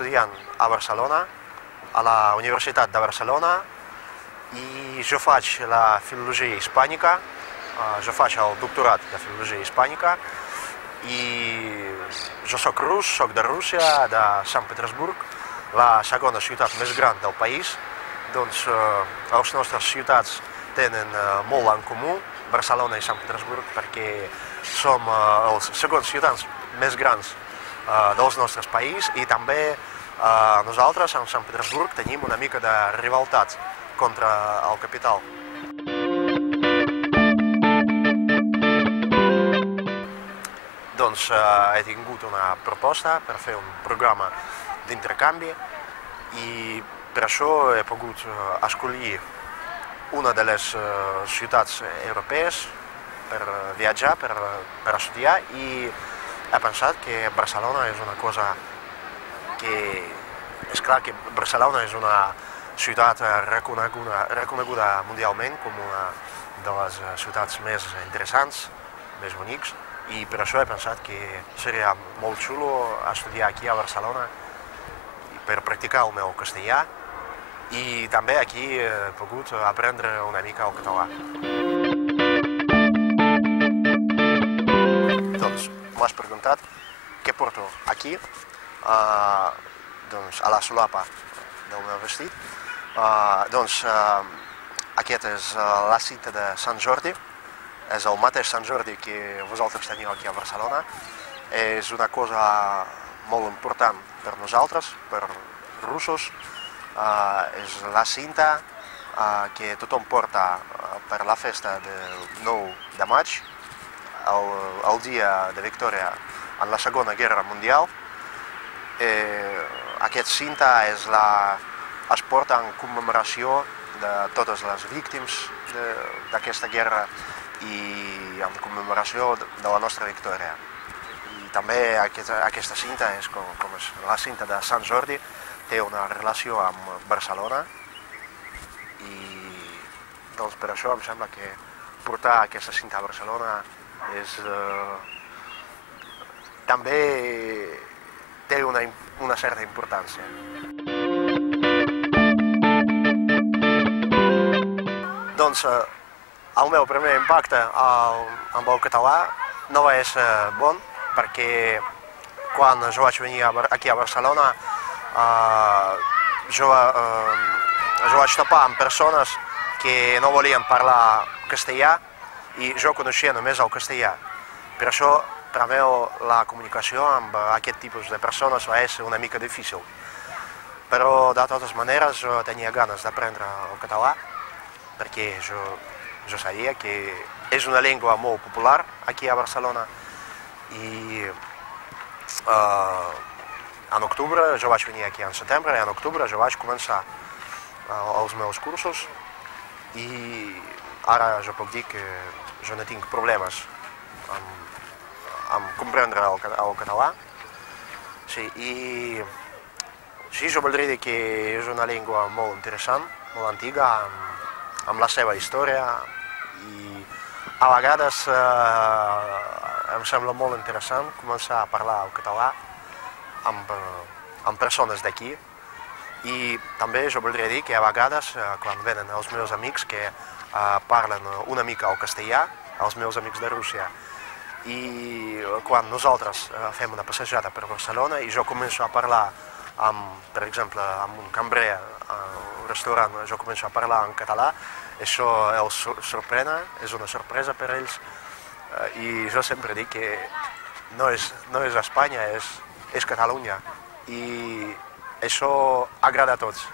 estudiant a Barcelona, a la Universitat de Barcelona, i jo faig la filologia hispànica, jo faig el doctorat de filologia hispànica, i jo soc rus, soc de Rússia, de Sant Petersburg, la segona ciutat més gran del país. Doncs les nostres ciutats tenen molt en comú, Barcelona i Sant Petersburg, perquè som els segons ciutats més grans dels nostres països, i també nosaltres, a Sant Petersburg, tenim una mica de rivalitat contra el capital. Doncs he tingut una proposta per fer un programa d'intercanvi i per això he pogut escollir una de les ciutats europees per viatjar, per estudiar, i he pensat que Barcelona és una cosa que... És clar que Barcelona és una ciutat reconeguda mundialment com una de les ciutats més interessants, més bonics, i per això he pensat que seria molt xulo estudiar aquí a Barcelona per practicar el meu castellà, i també aquí he pogut aprendre una mica el català. Doncs m'has preguntat què porto aquí, doncs a la solapa del meu vestit. Doncs aquesta és la cinta de Sant Jordi, és el mateix Sant Jordi que vosaltres teniu aquí a Barcelona. És una cosa molt important per nosaltres, per russos. És la cinta que tothom porta per la festa del 9 de maig, el dia de victòria en la Segona Guerra Mundial. Aquesta cinta es porta en commemoració de totes les víctimes d'aquesta guerra i en commemoració de la nostra victòria. I també aquesta cinta és com la cinta de Sant Jordi, té una relació amb Barcelona, i doncs per això em sembla que portar aquesta cinta a Barcelona també té una certa importància. Doncs el meu primer impacte amb el català no va ser bon, perquè quan jo vaig venir aquí a Barcelona jo vaig topar amb persones que no volien parlar castellà i jo coneixia només el castellà. Per això, per a mi, la comunicació amb aquest tipus de persones va ser una mica difícil. Però, de totes maneres, jo tenia ganes d'aprendre el català, perquè jo sabia que és una llengua molt popular aquí a Barcelona, i en octubre, jo vaig venir aquí en setembre, i en octubre jo vaig començar els meus cursos, i ara jo puc dir que jo no tinc problemes amb comprendre el català. I sí, jo voldria dir que és una llengua molt interessant, molt antiga, amb la seva història, i a vegades em sembla molt interessant començar a parlar el català amb persones d'aquí. I també jo voldria dir que a vegades, quan venen els meus amics que parlen una mica el castellà, els meus amics de Rússia, i quan nosaltres fem una passejada per Barcelona i jo començo a parlar, per exemple, amb un cambrer a un restaurant, jo començo a parlar en català, això els sorprèn, és una sorpresa per ells, i jo sempre dic que no és Espanya, és Catalunya, i això agrada a tots.